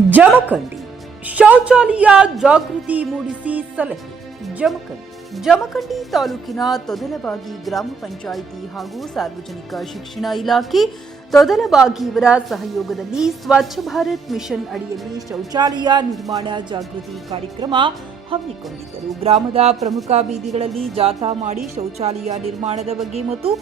ಜಮಖಂಡಿ. ಶೌಚಾಲಯ ಜಾಗೃತಿ ಮೂಡಿಸಿ ಸಲಹೆ. ಜಮಖಂಡಿ. ಜಮಖಂಡಿ ತಾಲೂಕಿನ ತೊದಲಬಾಗಿ ಗ್ರಾಮ ಪಂಚಾಯಿತಿ ಹಾಗೂ ಸಾರ್ವಜನಿಕ ಶಿಕ್ಷಣ ಇಲಾಖೆ ತೊದಲಬಾಗಿಯವರ ಸಹಯೋಗದಲ್ಲಿ ಸ್ವಚ್ಛ ಭಾರತ್ ಮಿಷನ್ ಅಡಿಯಲ್ಲಿ ಶೌಚಾಲಯ ನಿರ್ಮಾಣ ಜಾಗೃತಿ ಕಾರ್ಯಕ್ರಮ ಹಮ್ಮಿಕೊಂಡಿದ್ದರು. ಗ್ರಾಮದ ಪ್ರಮುಖ ಬೀದಿಗಳಲ್ಲಿ ಜಾಥಾ ಮಾಡಿ ಶೌಚಾಲಯ ನಿರ್ಮಾಣದ ಬಗ್ಗೆ ಮತ್ತು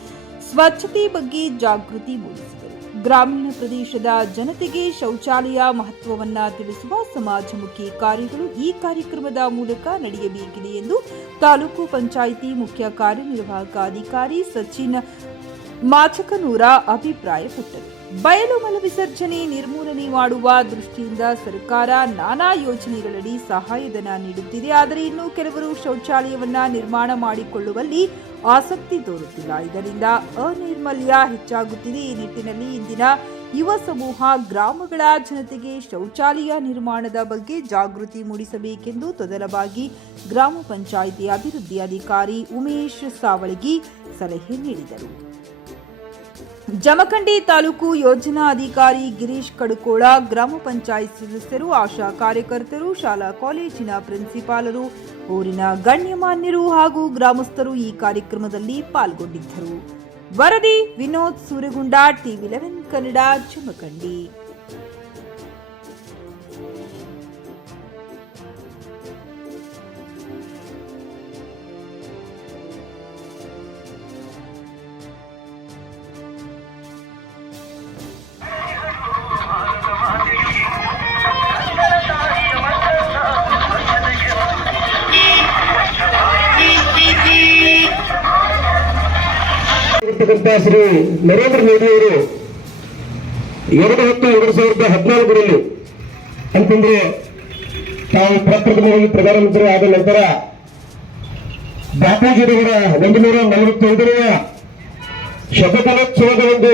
ಸ್ವಚ್ಛತೆ ಬಗ್ಗೆ ಜಾಗೃತಿ ಮೂಡಿಸಿದರು. ಗ್ರಾಮೀಣ ಪ್ರದೇಶದ ಜನತೆಗೆ ಶೌಚಾಲಯ ಮಹತ್ವವನ್ನ ತಿಳಿಸುವ ಸಮಾಜಮುಖಿ ಕಾರ್ಯಗಳು ಈ ಕಾರ್ಯಕ್ರಮದ ಮೂಲಕ ನಡೆಯಬೇಕಿದೆ ಎಂದು ತಾಲೂಕು ಪಂಚಾಯಿತಿ ಮುಖ್ಯ ಕಾರ್ಯನಿರ್ವಾಹಕ ಅಧಿಕಾರಿ ಸಚಿನ್ ಮಾಚಕನೂರ ಅಭಿಪ್ರಾಯಪಟ್ಟರು. ಬಯಲು ಮಲ ವಿಸರ್ಜನೆ, ನಿರ್ಮೂಲನೆ ಮಾಡುವ ದೃಷ್ಟಿಯಿಂದ ಸರ್ಕಾರ ನಾನಾ ಯೋಜನೆಗಳಡಿ ಸಹಾಯಧನ ನೀಡುತ್ತಿದೆ. ಆದರೆ ಇನ್ನು ಕೆಲವರು ಶೌಚಾಲಯವನ್ನ ನಿರ್ಮಾಣ ಮಾಡಿಕೊಳ್ಳುವಲ್ಲಿ ಆಸಕ್ತಿ ತೋರುತ್ತಿಲ್ಲ. ಇದರಿಂದ ಅನೈರ್ಮಲ್ಯ ಹೆಚ್ಚಾಗುತ್ತಿದೆ. ಈ ನಿಟ್ಟಿನಲ್ಲಿ ಇಂದಿನ ಯುವ ಸಮೂಹ ಗ್ರಾಮಗಳ ಜನತೆಗೆ ಶೌಚಾಲಯ ನಿರ್ಮಾಣದ ಬಗ್ಗೆ ಜಾಗೃತಿ ಮೂಡಿಸಬೇಕೆಂದು ತೊದಲಬಾಗಿ ಗ್ರಾಮ ಪಂಚಾಯಿತಿ ಅಭಿವೃದ್ಧಿ ಅಧಿಕಾರಿ ಉಮೇಶ್ ಸಾವಳಗಿ ಸಲಹೆ ನೀಡಿದರು. ಜಮಖಂಡಿ ತಾಲೂಕು ಯೋಜನಾ ಅಧಿಕಾರಿ ಗಿರೀಶ್ ಕಡುಕೋಳ, ಗ್ರಾಮ ಪಂಚಾಯತ್ ಸದಸ್ಯರು, ಆಶಾ ಕಾರ್ಯಕರ್ತರು, ಶಾಲಾ ಕಾಲೇಜಿನ ಪ್ರಿನ್ಸಿಪಾಲರು, ಊರಿನ ಗಣ್ಯಮಾನ್ಯರು ಹಾಗೂ ಗ್ರಾಮಸ್ಥರು ಈ ಕಾರ್ಯಕ್ರಮದಲ್ಲಿ ಪಾಲ್ಗೊಂಡಿದ್ದರು. ವರದಿ ವಿನೋದ್ ಸೂರಗುಂಡ ಟಿವಿ ಲೆವೆನ್ ಕನ್ನಡ, ಜಮಖಂಡಿ. ಇರ್ತಕ್ಕಂಥ ಶ್ರೀ ನರೇಂದ್ರ ಮೋದಿ ಅವರು ಎರಡು ಹತ್ತು ಎರಡು ಸಾವಿರದ ಹದಿನಾಲ್ಕರಲ್ಲಿ ಅಂತಂದ್ರೆ ತಾವು ಪ್ರಪ್ರಥಮವಾಗಿ ಪ್ರಧಾನಮಂತ್ರಿ ಆದ ನಂತರ ಬಾಪೂಜಿಯವರ ಒಂದು ನೂರ ನಲವತ್ತೈದನೆಯ ಶತಮಾನೋತ್ಸವದ ಒಂದು